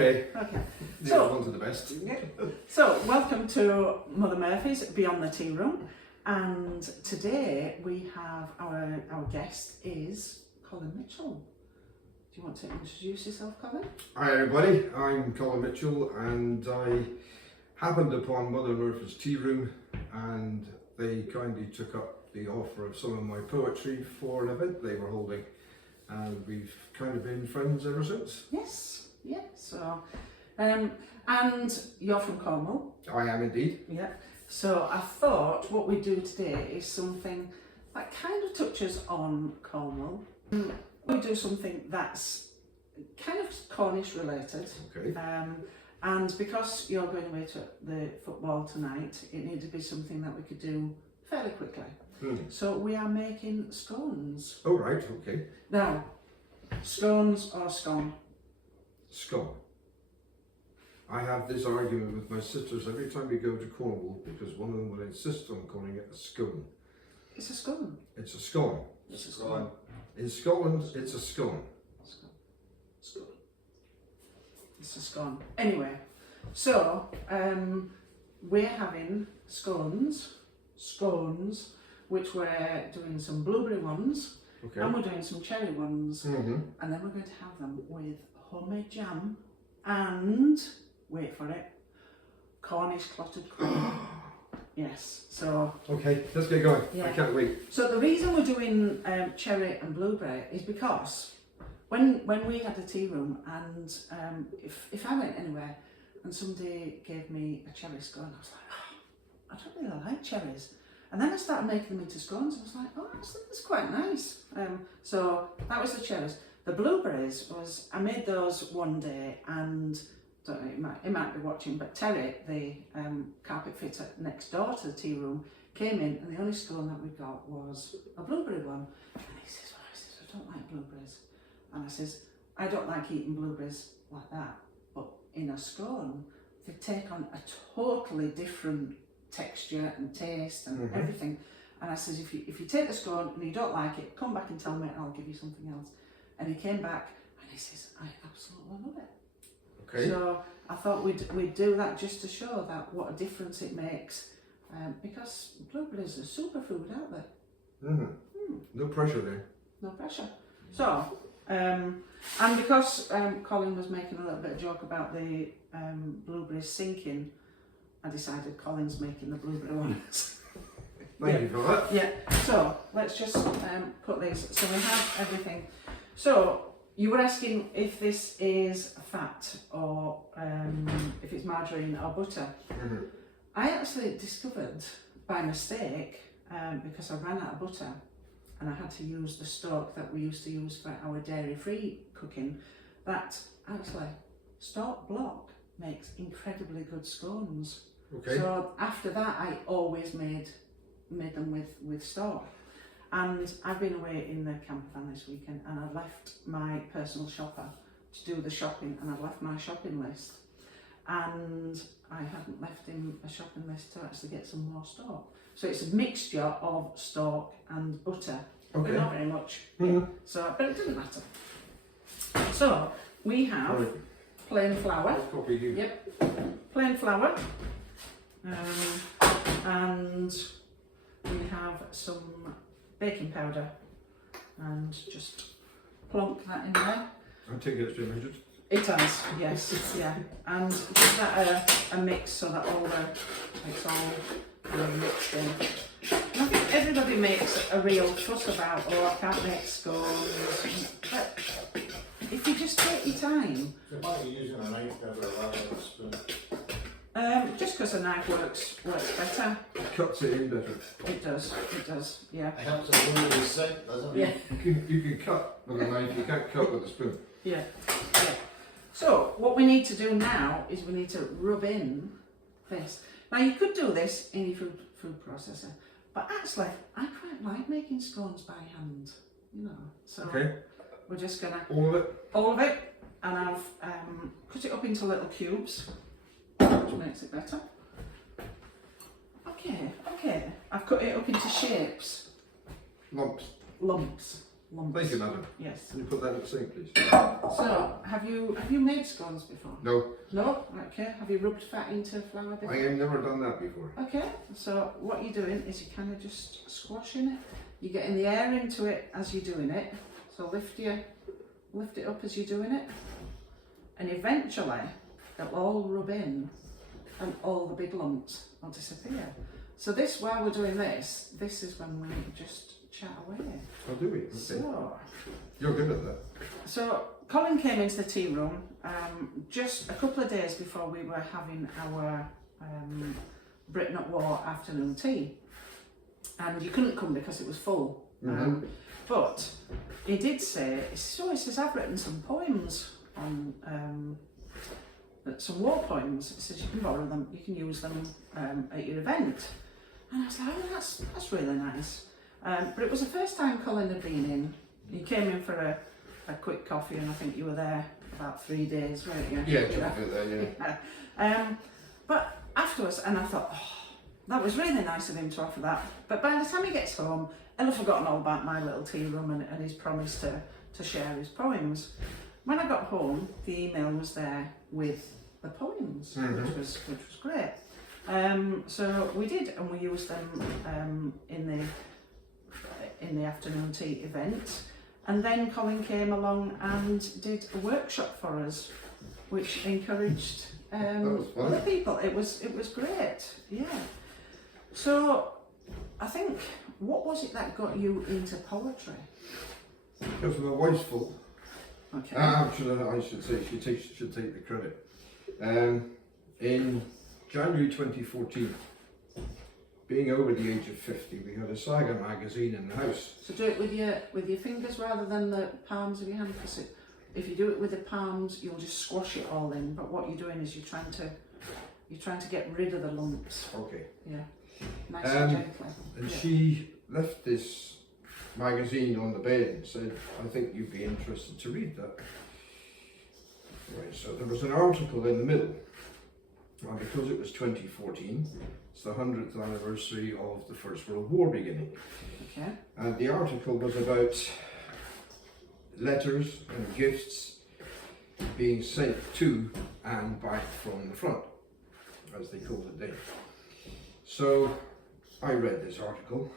Okay. So, one to the best. Yeah. So, welcome to Mother Murphy's Beyond the Tea Room, and today we have our guest is Colin Mitchell. Do you want to introduce yourself, Colin? Hi everybody, I'm Colin Mitchell and I happened upon Mother Murphy's Tea Room and they kindly took up the offer of some of my poetry for an event they were holding, and we've kind of been friends ever since. Yes, yeah. So, and you're from Cornwall. I am indeed. Yeah. So I thought what we do today is something that kind of touches on Cornwall. We do something that's kind of Cornish related. Okay. And because you're going away to the football tonight, it needed to be something that we could do fairly quickly. So we are making scones. Oh right, okay. Now, scones or scone? Scone. I have this argument with my sisters every time we go to Cornwall because one of them will insist on calling it a scone. It's a scone. It's a scone. It's a scone. In Scotland, it's a scone. Scone. It's a scone. Anyway, so we're having scones, which we're doing some blueberry ones, Okay. and we're doing some cherry ones, Mm-hmm. and then we're going to have them with homemade jam and, wait for it, Cornish clotted cream. Yes, so... Okay, let's get going. Yeah. I can't wait. So the reason we're doing cherry and blueberry is because when we had a tea room, and if I went anywhere and somebody gave me a cherry scone, I was like, oh, I don't really like cherries. And then I started making them into scones, and I was like, oh, that's quite nice. So that was the cherries. The blueberries was, I made those one day, and don't know, it might be watching, but Terry, the carpet fitter next door to the tea room, came in, and the only scone that we got was a blueberry one. And he says, I don't like blueberries. And I says, I don't like eating blueberries like that, but in a scone, they take on a totally different texture and taste and everything. And I says, if you take the scone and you don't like it, come back and tell me and I'll give you something else. And he came back and he says, I absolutely love it. Okay. So I thought we'd do that just to show that what a difference it makes, because blueberries are superfood, aren't they? No pressure there. No pressure. So, and because Colin was making a little bit of joke about the blueberries sinking, I decided Colin's making the blueberry ones. Thank you for that. Yeah, so let's just put these, so we have everything. So you were asking if this is fat or if it's margarine or butter. I actually discovered by mistake, because I ran out of butter and I had to use the stock that we used to use for our dairy-free cooking, that actually stock block makes incredibly good scones. Okay. So after that, I always made them with stock. And I've been away in the camper van this weekend, and I left my personal shopper to do the shopping, and I left my shopping list, and I hadn't left him a shopping list to actually get some more stock. So it's a mixture of stock and butter, Okay. but not very much. So, but it doesn't matter. So we have plain flour. I'll copy you. Yep, plain flour, and we have some baking powder, and just plonk that in there. I take it it's been measured. It has, yes, yeah, and give that a mix so that it's all mixed in. And I think everybody makes a real fuss about, oh, I can't make scones, but if you just take your time. So why are you using a knife rather than a spoon? Just because a knife works better. It cuts it in better. It does, yeah. It helps it lower the scent, doesn't Yeah, it? You can cut with a knife, you can't cut with a spoon. yeah. So what we need to do now is we need to rub in this. Now you could do this in your food processor, but actually I quite like making scones by hand, you know. So Okay. we're just gonna All of it? all of it, and I've cut it up into little cubes, which makes it better. Okay, I've cut it up into shapes, Lumps. lumps. lumps. Thank you, madam. Yes. Can you put that in the sink, please? So, have you made scones before? No, No? Okay. Have you rubbed fat into flour before? I have never done that before. Okay, so what you're doing is you're kind of just squashing it. You're getting the air into it as you're doing it. So lift it up as you're doing it. And eventually, it'll all rub in and all the big lumps will disappear. So this, while we're doing this is when we just chat away. Oh, do we? Okay. So, You're good at that. so Colin came into the tea room just a couple of days before we were having our Britain at War afternoon tea. And you couldn't come because it was full. Mhm. But he did say, he says, I've written some poems on, some war poems. He says, you can borrow them, you can use them at your event. And I was like, oh, that's really nice. But it was the first time Colin had been in. He came in for a quick coffee, and I think you were there about 3 days, weren't you? Yeah, just do that, yeah. But afterwards, and I thought, oh, that was really nice of him to offer that. But by the time he gets home, he'll have forgotten all about my little tea room and his promise to share his poems. When I got home, the email was there with the poems, which was great. So we did, and we used them in the afternoon tea event. And then Colin came along and did a workshop for us, which encouraged was fun. other people. It was great, yeah. So I think, what was it that got you into poetry? Because my wife's fault. Okay. Actually, I should say she should take the credit. In January 2014, being over the age of 50, we had a saga magazine in the house. So do it with your fingers rather than the palms of your hand, because if you do it with the palms, you'll just squash it all in. But what you're doing is you're trying to get rid of the lumps. Okay. Yeah. Nice and gently. And Yeah. she left this magazine on the bed and said, I think you'd be interested to read that. Right, so there was an article in the middle, and because it was 2014, it's the 100th anniversary of the First World War beginning. Okay. And the article was about letters and gifts being sent to and back from the front, as they called it then. So I read this article,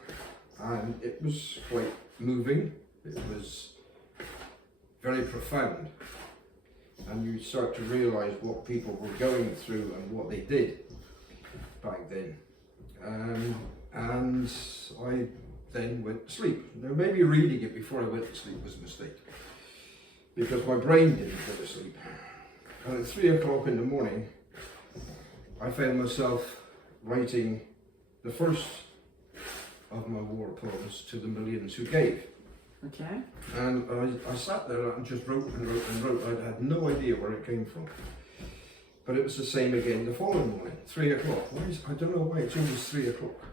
and it was quite moving. It was very profound, and you start to realise what people were going through and what they did back then. And I then went to sleep. Now, maybe reading it before I went to sleep was a mistake, because my brain didn't go to sleep. And at 3 o'clock in the morning, I found myself writing the first of my war poems, To the Millions Who Gave. Okay. And I sat there and just wrote and wrote and wrote. I had no idea where it came from. But it was the same again the following morning, 3 o'clock. I don't know why it's always 3 o'clock.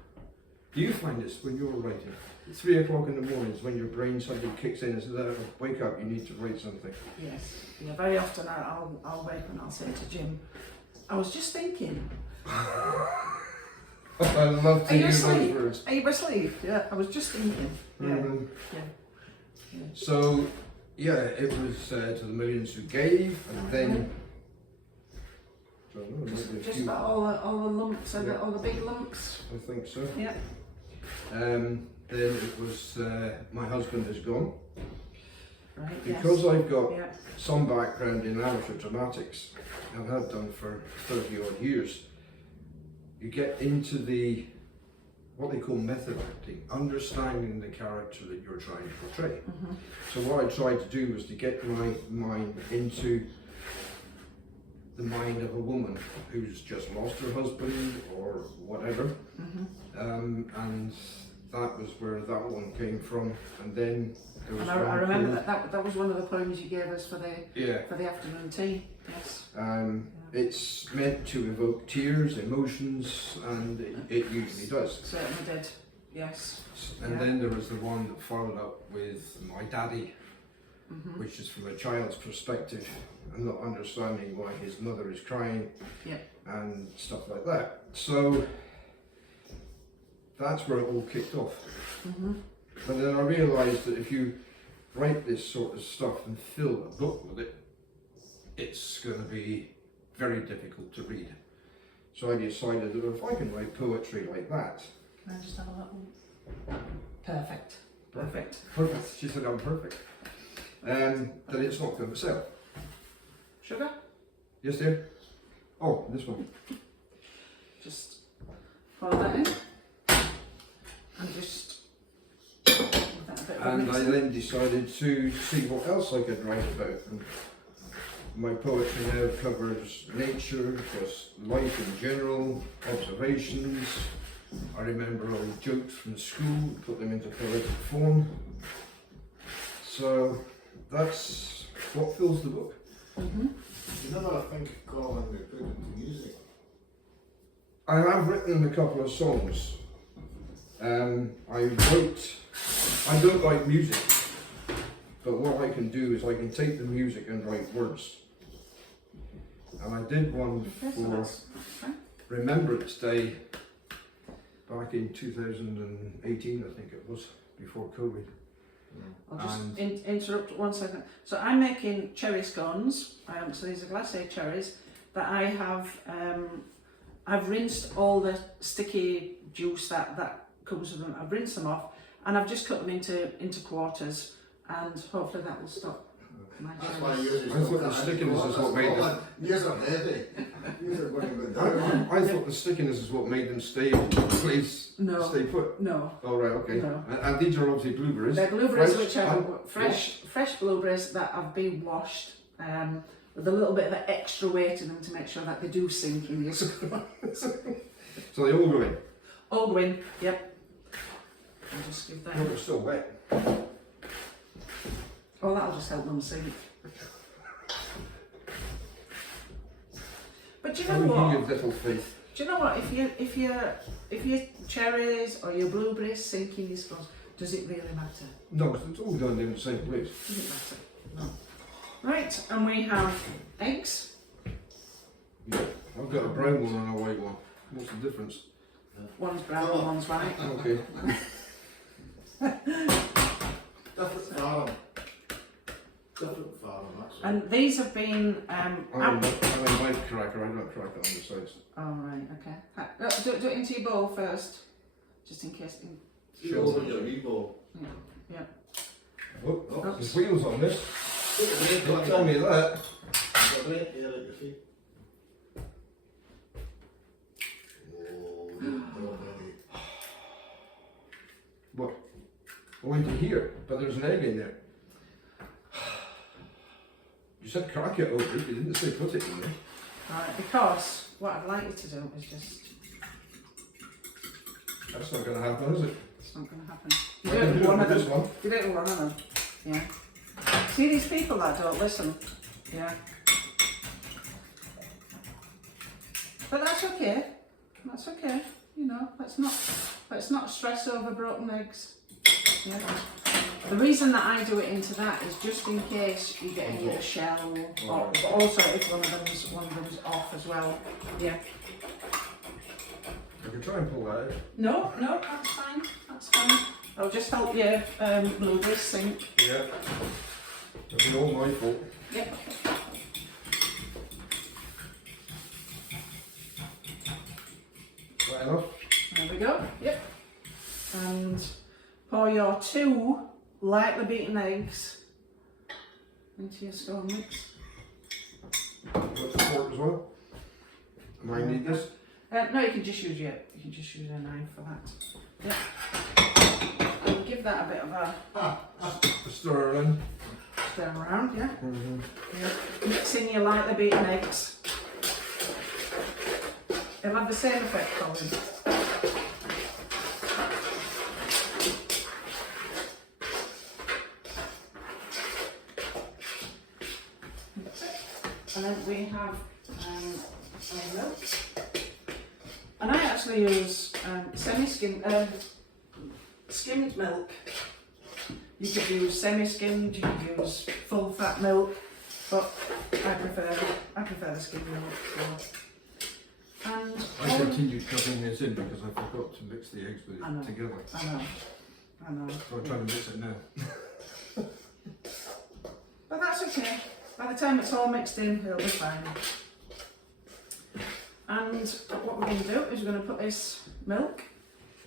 Do you find this when you're writing? 3 o'clock in the morning is when your brain suddenly kicks in and says, oh, wake up, you need to write something. Yes. Yeah. Very often I'll wake and I'll say to Jim, I was just thinking. I love to use those words. Are you asleep? Yeah. I was just thinking. Yeah. Mhm. Yeah. So, yeah, it was To the Millions Who Gave, and then I don't know, maybe a Just few, about all the lumps and Yeah. all the big lumps. I think so. Yeah. Then it was My Husband Is Gone. Right. Because I've got Yeah. some background in amateur dramatics, and have done for 30 odd years, you get into what they call method acting, understanding the character that you're trying to portray. Mhm. So what I tried to do was to get my mind into the mind of a woman who's just lost her husband or whatever. Mhm. And that was where that one came from. And then there was And I one remember called- that was one of the poems you gave us for the Yeah. afternoon tea. Yes. It's meant to evoke tears, emotions, and it usually does. Certainly did. Yes. And Yeah. then there was the one that followed up with My Daddy, Mhm. which is from a child's perspective and not understanding why his mother is crying, Yeah. and stuff like that. So that's where it all kicked off. Mhm. But then I realised that if you write this sort of stuff and fill a book with it, it's going to be very difficult to read. So I decided that if I can write poetry like that, Can I just have a little? Perfect. Perfect. perfect, she said I'm perfect, then it's not going to sell. Sugar? Yes dear? Oh, this one. Just pour that in. And just give that a bit of a And mix I in. then decided to see what else I could write about. And my poetry now covers nature, just life in general, observations. I remember old jokes from school, put them into poetic form. So that's what fills the book. Mm-hmm. You never think, Colin, we put into music. I have written a couple of songs. I don't write music, but what I can do is I can take the music and write words. And I did one Okay, so for that's fine. Remembrance Day back in 2018, I think it was, before COVID. I'll just And- interrupt 1 second. So I'm making cherry scones. So these are glacé cherries that I have. I've rinsed all the sticky juice that comes with them. I've rinsed them off, and I've just cut them into quarters, and hopefully that will stop my That's why cherries. yours is I thought the stickiness is what made them. Yours are heavy. Yours are going to go down. I thought the stickiness is what made them stay put. No, Oh right, okay. No. And these are obviously blueberries. they're blueberries Fresh which are and fresh blueberries that have been washed. With a little bit of extra weight in them to make sure that they do sink in your scones. So they all go in. All go in, yep. I'll just give that. Oh, they're still wet. Oh, that'll just help them sink. But do you know How what? you have little faith. Do you know what? If your cherries or your blueberries sink in your scones, does it really matter? No, it's all done in the same place. Doesn't matter. No. Right, and we have eggs. Yeah. I've got a brown one and a white one. What's the difference? One's brown and one's white. Okay. Different farm. Different farm, actually. And these have been I'm a knife cracker, I don't crack it on the sides. Oh right, okay. Do it into your bowl first, just in case. You over your wee bowl. Yeah. Oh, Oops. there's wheels on this. Don't Don't tell me that. Got great air at your feet. Oh, already. What? Oh, into here, but there's an egg in there. You said crack it over it, you didn't say put it in there. Right, because what I'd like you to do is just. That's not going to happen, is it? It's not going to happen. You I do can it with do it one with of this them. one. You do it with one of them. Yeah. See these people that don't listen. Yeah. But that's okay. That's okay. You know, let's not stress over broken eggs. Yeah. The reason that I do it into that is just in case you get into the shell, or but also if one of them's off as well. Yeah. I can try and pull that out. No, that's fine. That's fine. I'll just help you blueberries sink. Yeah. It'll be all my fault. Yep. Right enough? There we go. Yep. And pour your 2 lightly beaten eggs into your scone mix. Got the fork as well. Might need this. No, you can just use a knife for that. Yep. And give that a bit of a Stir in. stir around, yeah. Mm-hmm. Yeah. Mix in your lightly beaten eggs. It'll have the same effect, Colin. And then we have our milk. And I actually use skimmed milk. You could use semi-skimmed, you could use full fat milk, but I prefer the skimmed milk. So. And I continued cutting this in because I forgot to mix the eggs with I know. it together. I know. So I'm trying to mix it now. here. By the time it's all mixed in, it'll be fine. And what we're going to do is we're going to put this milk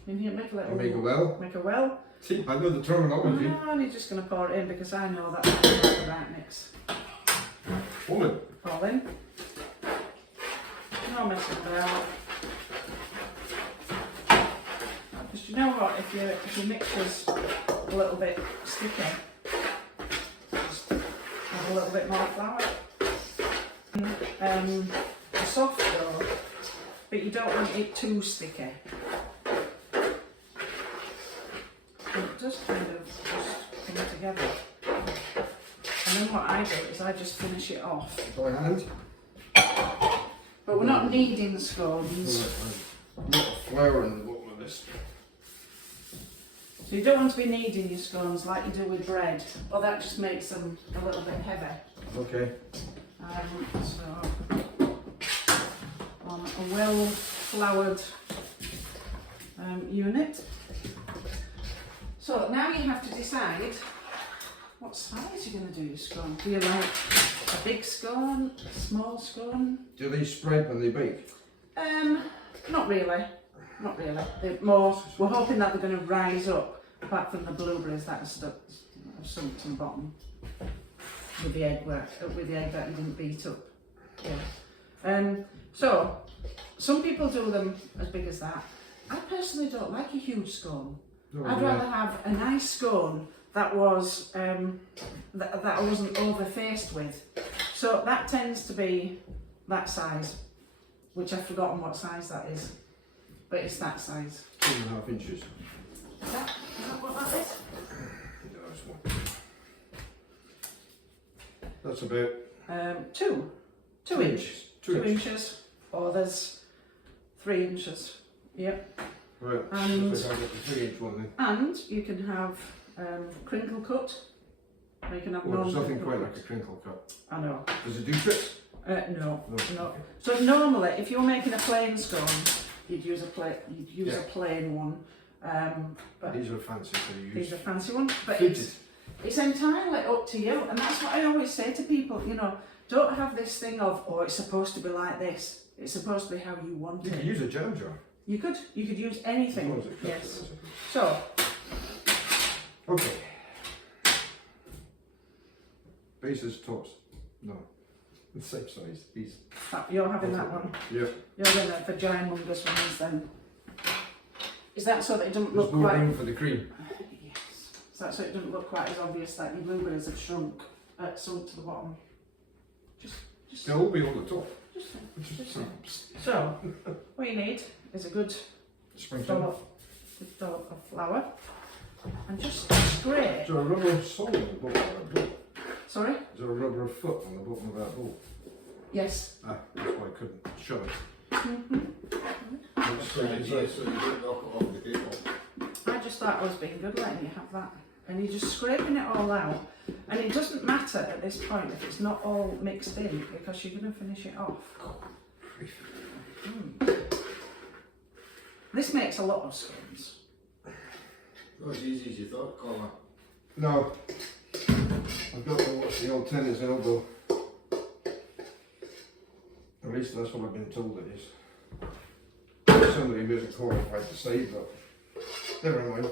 in here, make a little... Make a well. Make a well. See, I know the terminology. And you're just going to pour it in because I know that's the right mix. Woman. Colin. No messing about. Because you know what, if your mixture's a little bit sticky, just add a little bit more flour. Soft though, but you don't want it too sticky. And it does kind of just come together. And then what I do is I just finish it off. By hand. But we're not kneading the scones. A lot of flour in the bottom of this. So you don't want to be kneading your scones like you do with bread, or that just makes them a little bit heavy. Okay. So on a well floured unit. So now you have to decide what size you're going to do your scone. Do you like a big scone, a small scone? Do they spread when they bake? Not really. Not really. They're more, we're hoping that they're going to rise up, apart from the blueberries that are stuck, sunk to the bottom with the egg that you didn't beat up. Yeah. So some people do them as big as that. I personally don't like a huge scone. I'd rather have a nice scone that was that I wasn't over-faced with. So that tends to be that size, which I've forgotten what size that is, but it's that size. 2.5 inches. Is that what that is? No, it's one. That's about 2 inches. 2 inches, or there's 3 inches. Yep. Right, And- so I'll get the 3-inch one then. And you can have crinkle cut, or you can have Well, there's normal nothing quite crinkle like a crinkle cut. cut. I know. Does it do tricks? No, No. no. So normally, if you're making a plain scone, you'd use a plain one. But These are fancy to use. these are fancy ones. But Fidget. it's entirely up to you, and that's what I always say to people. You know, don't have this thing of, oh, it's supposed to be like this. It's supposed to be how you want You it. could use a jam jar. You could use As anything. long as it cuts Yes. it, So okay. Bases, tops. No. The same size. These. you're having that one. Yeah. You're going for ginormous ones then. Is that so that it doesn't There's look more quite? room for the cream. Yes. So that so it doesn't look quite as obvious that your blueberries have sunk to the bottom. Just. They'll all be on the top. Just so, what you need is a good Sprinkle. dollop of flour, and just scrape. Is there a rubber sole on the bottom of that bowl? Sorry? Is there a rubber foot on the bottom of that bowl? Yes. Ah, that's why I couldn't shove it. That's the idea, so you don't knock it off the table. I just thought I was being good letting you have that. And you're just scraping it all out. And it doesn't matter at this point if it's not all mixed in, because you're going to finish it off. This makes a lot of scones. Not as easy as you thought, Colin. No. I don't know what's the old tennis elbow. At least that's what I've been told it is. Somebody who isn't qualified to say, but never mind.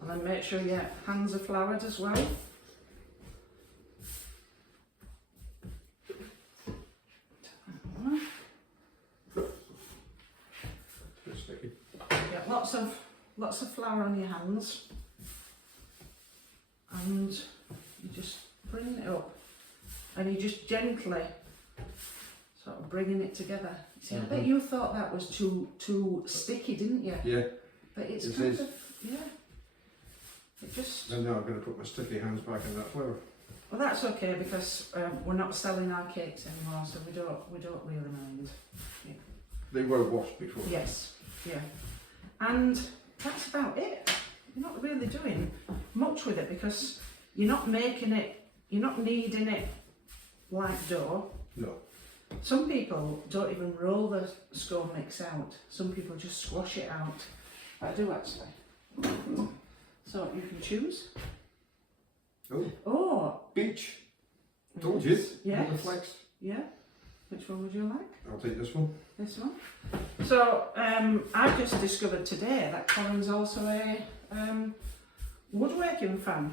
And then make sure your hands are floured as well. It's a bit sticky. Get lots of flour on your hands, and you just bring it up, and you just gently sort of bringing it together. See, I bet you thought that was too sticky, didn't you? Yeah. But it's This kind is. of, yeah. It just, And now I'm going to put my sticky hands back in that flour. well, that's okay because we're not selling our cakes anymore, so we don't really mind. They were washed before. Yes, yeah. And that's about it. You're not really doing much with it because you're not making it, you're not kneading it like dough. No. Some people don't even roll the scone mix out. Some people just squash it out. I do actually. So you can choose. Oh, Oh, beach. Told you. Yes. The flex. Yeah. Which one would you like? I'll take this one. This one. So I've just discovered today that Colin's also a woodworking fan.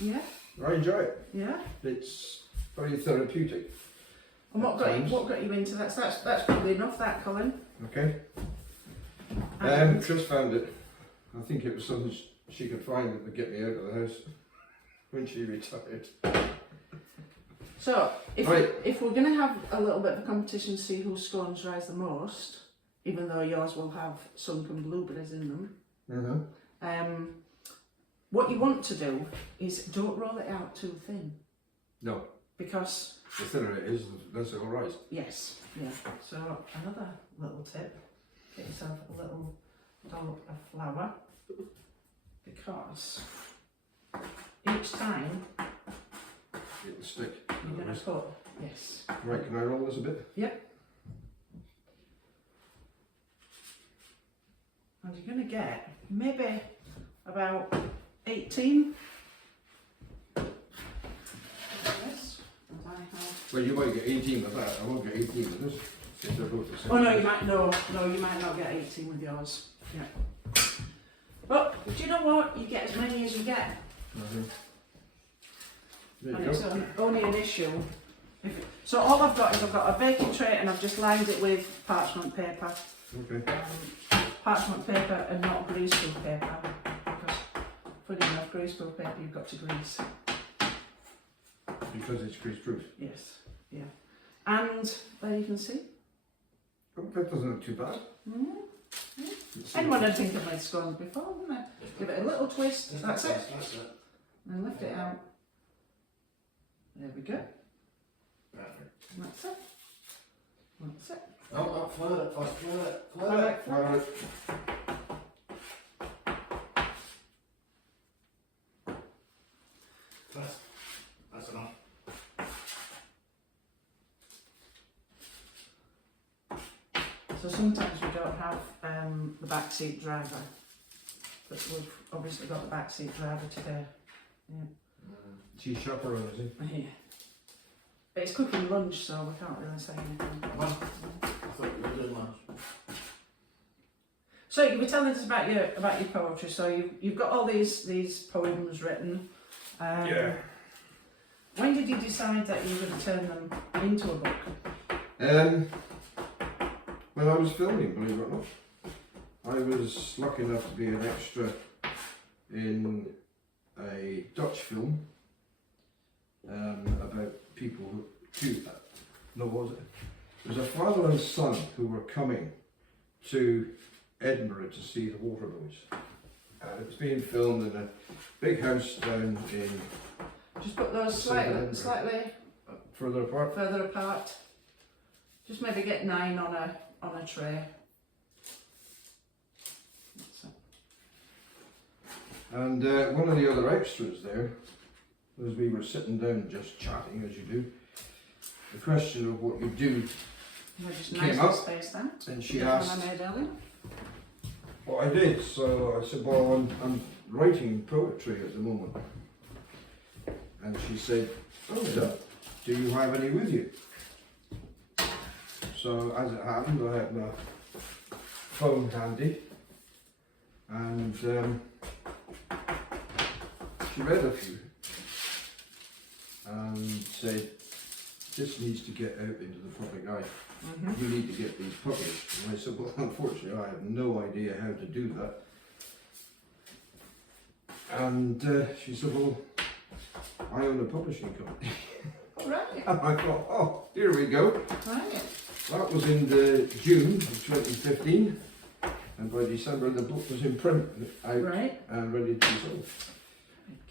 Yeah. I enjoy it. Yeah. It's very therapeutic. And what got you into that? So that's probably enough, that, Colin. Okay. And- Chris found it. I think it was something she could find that would get me out of the house when she retired. So if Right. if we're going to have a little bit of a competition to see whose scones rise the most, even though yours will have sunken blueberries in them, Mm-hmm. what you want to do is don't roll it out too thin, No, because the thinner it is, the less it'll rise. yes, yeah. So another little tip: get yourself a little dollop of flour, because each time It'll stick. you're going to put yes. Right, can I roll this a bit? And you're going to get maybe about 18. Yes, and I have. Well, you might get 18 with that. I won't get 18 with this. If they're both the same. Oh no, you might you might not get 18 with yours. Yeah. But do you know what? You get as many as you get, Mhm. There and you it's go. only an issue. So all I've got is I've got a baking tray and I've just lined it with parchment paper. Okay. Parchment paper and not greaseproof paper, because funny enough, greaseproof paper you've got to grease. Because it's grease proof. Yes, yeah. And there you can see. Oh, that doesn't look too bad. Mm-hmm. Anyone had think of made scones before, wouldn't it? Give it a little twist, that's it. That's it. And lift it out. There we go. Perfect. That's it. That's it. No, flood it first, flood it, flood Flood it. it, flood it. That's enough. So sometimes we don't have the backseat driver, but we've obviously got the backseat driver today. She's chaperone, is it? Yeah. But it's cooking lunch, so we can't really say anything. Come on. I thought you were doing lunch. So you were telling us about your poetry. So you've got all these poems written. Yeah. When did you decide that you were going to turn them into a book? When I was filming, believe it or not. I was lucky enough to be an extra in a Dutch film about people what was it? It was a father and son who were coming to Edinburgh to see the Waterboys. And it was being filmed in a big house down in Just put those Edinburgh. slightly further apart. further apart. Just maybe get 9 on a tray. That's it. And one of the other extras there, as we were sitting down just chatting as you do, the question of what you do, We're just Came nice up, and spaced then. and she One asked I made earlier. what I did. So I said, well, I'm writing poetry at the moment. And she said, oh, do you have any with you? So as it happened, I had my phone handy, and she read a few and said, this needs to get out into the public eye. Mm-hmm. You need to get these published. And I said, well, unfortunately, I have no idea how to do that. And she said, well, I own a publishing company. Right. And I thought, oh, here we go. Right. That was in the June of 2015, and by December the book was in print, out Right. and ready to be sold.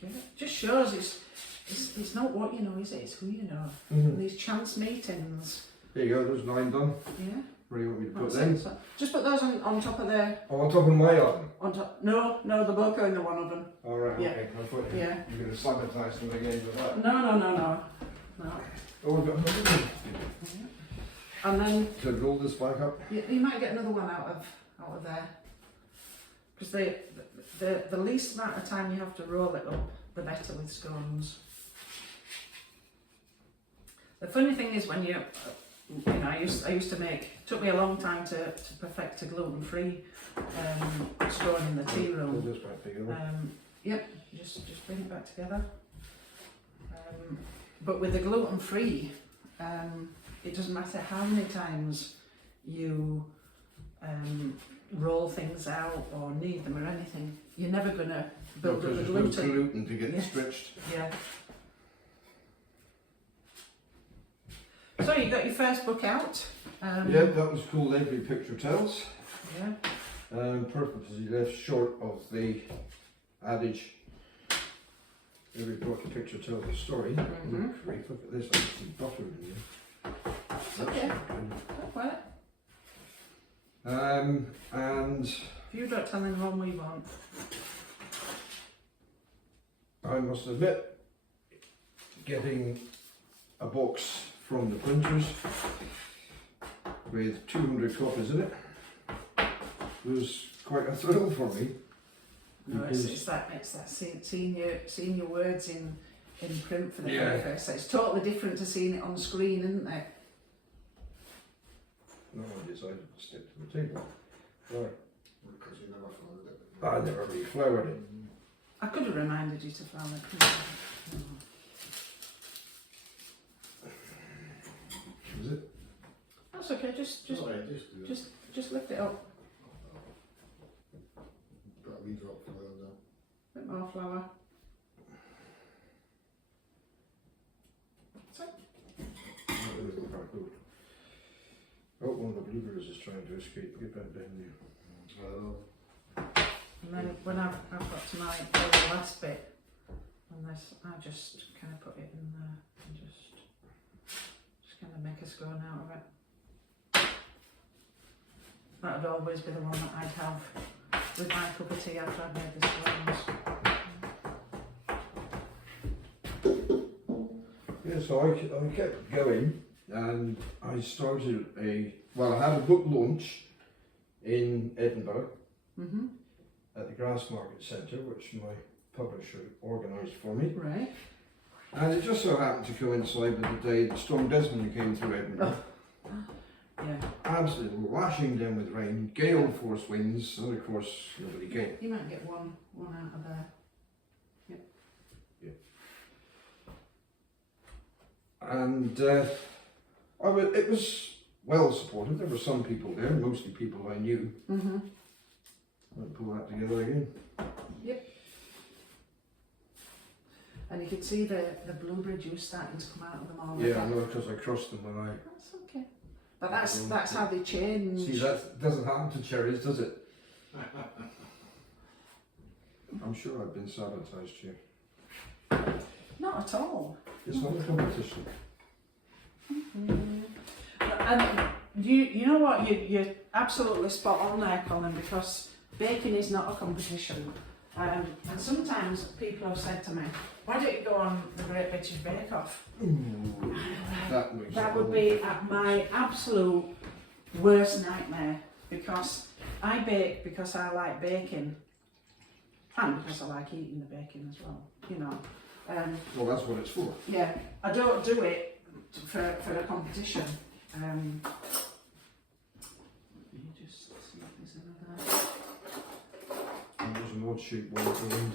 Okay. Just shows it's not what you know, is it? It's who you know. Mm-hmm. These chance meetings. There you go, there's 9 done. Yeah. Where do you want me to put That's them? it. So just put those on top of the Oh, on top of my oven. on top. No, the both go in the one oven. Alright, Yeah. okay. I thought Yeah. you were going to sabotage them again with that. No. Oh, we've got another one. And then To roll this back up. you might get another one out of there. Because the least amount of time you have to roll it up, the better with scones. The funny thing is when you know, I used to make. It took me a long time to perfect a gluten-free scone in the tea room. Just back together. Yep, just bring it back together. But with the gluten-free, it doesn't matter how many times you roll things out or knead them or anything, you're never going to build up the gluten. There's no gluten to get stretched. Yeah. So you got your first book out. Yeah, that was called Every Picture Tells. Yeah. Purposely left short of the adage, every picture tells a story. Great, look at this, I've got some butter in here. It's okay. Don't worry. And If you don't tell anyone, we won't. I must admit, getting a box from the printers with 200 copies in it was quite a thrill for me. No, it's that seeing your words in print for the very first time. It's totally different to seeing it on screen, isn't it? No, I decided to stick to the table. Right. Because you never followed it. I never really floured it. I could have reminded you to flour it. couldn't I? Is it? That's okay. Just Alright, just do it. just lift it up. Got a wee drop for them now. Bit more flour. So, That isn't quite good. Oh, one of the blueberries is trying to escape. Get back down there. and then when I've got to my very last bit, and this, I just kind of put it in there and just kind of make a scone out of it. That would always be the one that I'd have with my cup of tea after I'd made the scones. Yeah, so I kept going and I started I had a book launch in Edinburgh at the Grassmarket Centre, which my publisher organised for me. Right. And it just so happened to coincide with the day that Storm Desmond came through Edinburgh. Yeah. Absolutely lashing down with rain, gale force winds, and of course nobody came. You might get one out of there. Yep. Yeah. And it was well supported. There were some people there, mostly people I knew. I'll pull that together again. Yep. And you could see the blueberry juice starting to come out of them all. Yeah, I know, because I crushed them when I... That's okay. But that's how they change. See, that doesn't happen to cherries, does it? I'm sure I've been sabotaged here. Not at all. It's not a competition. And you know what? You're absolutely spot on there, Colin, because baking is not a competition. And sometimes people have said to me, why don't you go on the Great British Bake Off? Ooh, That would be my absolute worst nightmare, because I bake because I like baking and because I like eating the bacon as well, you know. Well, that's what it's for. Yeah, I don't do it for a competition. Let me just see if there's another. And there's an odd shaped one at the end.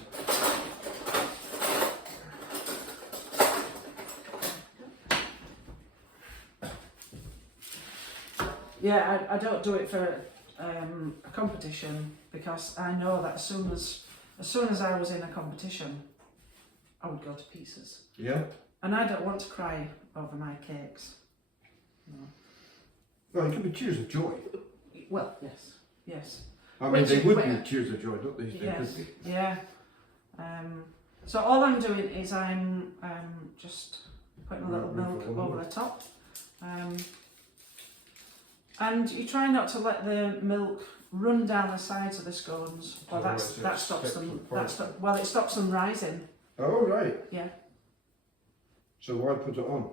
Yeah, I don't do it for a competition, because I know that as soon as I was in a competition, I would go to pieces. Yeah? And I don't want to cry over my cakes. No. Well, it could be tears of joy. Well, yes. I mean, they would Well, be tears of joy, don't they? They yes, could be. yeah. So all I'm doing is I'm just putting a little milk over the top. And you try not to let the milk run down the sides of the scones, or that stops them. It stops them rising. Oh, right. Yeah. So why put it on?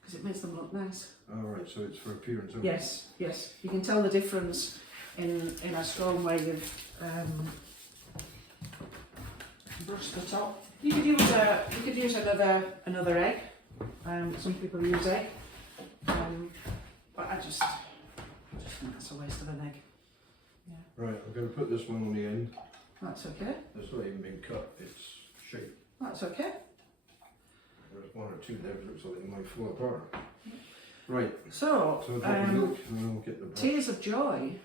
Because it makes them look nice. Oh, right, so it's for appearance only. Yes. You can tell the difference in a scone where you've brushed the top. You could use another egg Some people use egg, but I just think that's a waste of an egg. Right, I'm going to put this one on the end. That's okay. It's not even been cut, it's shaped. That's okay. There's one or two there that looks like they might fall apart. Right, So, so drop the milk and then we'll get the brush. Tears of Joy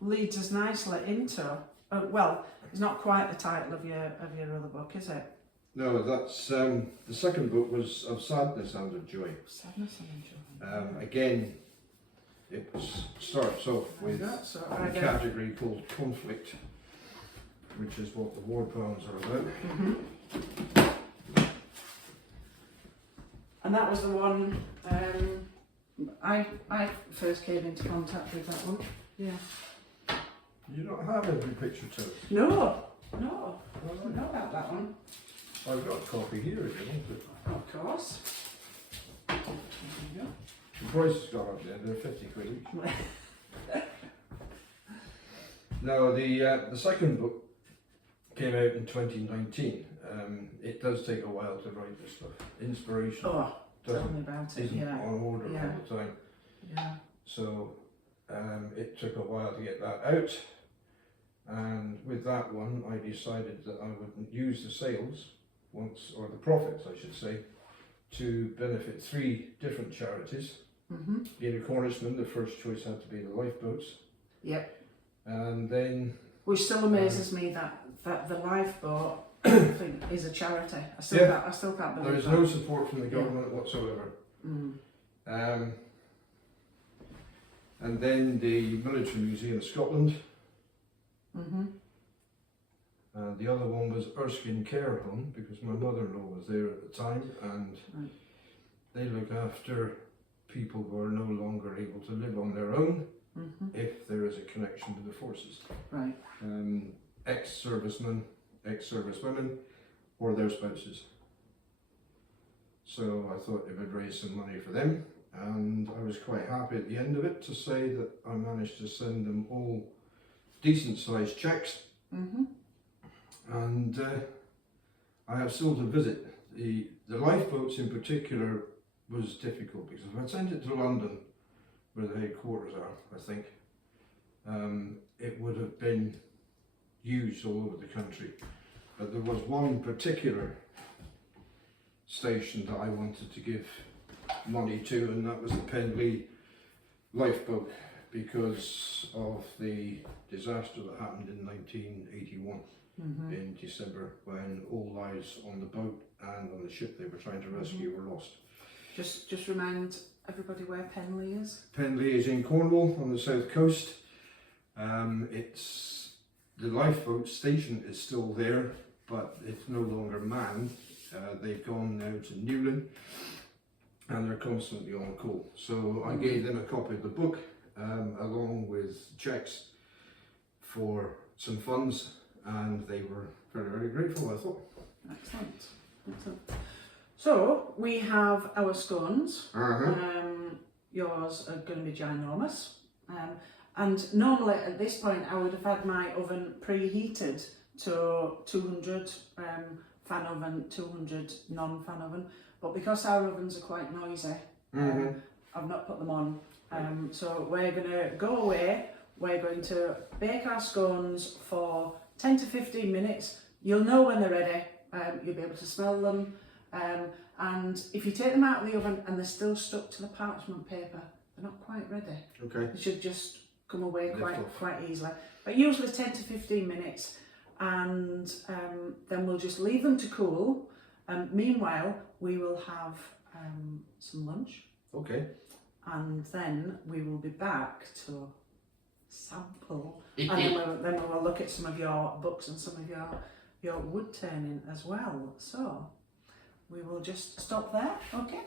leads us nicely into. Well, it's not quite the title of your other book, is it? No, that's the second book was of sadness and of joy. Sadness and Joy. Again, it starts off with So a category called conflict, which is what the war poems are about. And that was the one I first came into contact with that one. Yeah. You don't have every picture to it. No, I don't know about that one. I've got a copy here if you want it. Of course. There you go. The price has gone up there, they're 50 quid each. No, the second book came out in 2019. It does take a while to write this stuff. Inspiration Oh, tell me about it. isn't Yeah. on order Yeah. all the time. Yeah. So it took a while to get that out. And with that one, I decided that I would use the sales or the profits, I should say, to benefit 3 different charities. Being a Cornishman, the first choice had to be the lifeboats. Yep. And then Which still amazes me that the lifeboat thing is a charity. I still can't believe there is that. no support from the government whatsoever. And then the Military Museum of Scotland. And the other one was Erskine Care Home, because my mother-in-law was there at the time, and they look after people who are no longer able to live on their own if there is a connection with the forces. Right. Ex-servicemen, ex-servicewomen, or their spouses. So I thought it would raise some money for them, and I was quite happy at the end of it to say that I managed to send them all decent sized cheques. And I have still to visit. The lifeboats in particular was difficult, because if I sent it to London, where the headquarters are, I think, it would have been used all over the country. But there was one particular station that I wanted to give money to, and that was the Penlee lifeboat, because of the disaster that happened in 1981 in December, when all lives on the boat and on the ship they were trying to rescue were lost. Just remind everybody where Penlee is. Penlee is in Cornwall on the south coast. It's the lifeboat station is still there, but it's no longer manned. They've gone now to Newlyn, and they're constantly on call. So I gave them a copy of the book, along with cheques for some funds, and they were very, very grateful, I thought. Excellent. So we have our scones. Yours are going to be ginormous. And normally at this point I would have had my oven preheated to 200 fan oven, 200 non-fan oven. But because our ovens are quite noisy, I've not put them on. So we're going to go away. We're going to bake our scones for 10 to 15 minutes. You'll know when they're ready. You'll be able to smell them. And if you take them out of the oven and they're still stuck to the parchment paper, they're not quite ready. Okay. They should just come away Lift quite easily. But usually 10 to 15 minutes, and then we'll just leave them to cool. Meanwhile, we will have some lunch. Okay. And then we will be back to sample, and then we will look at some of your books and some of your wood turning as well. So we will just stop there. Okay.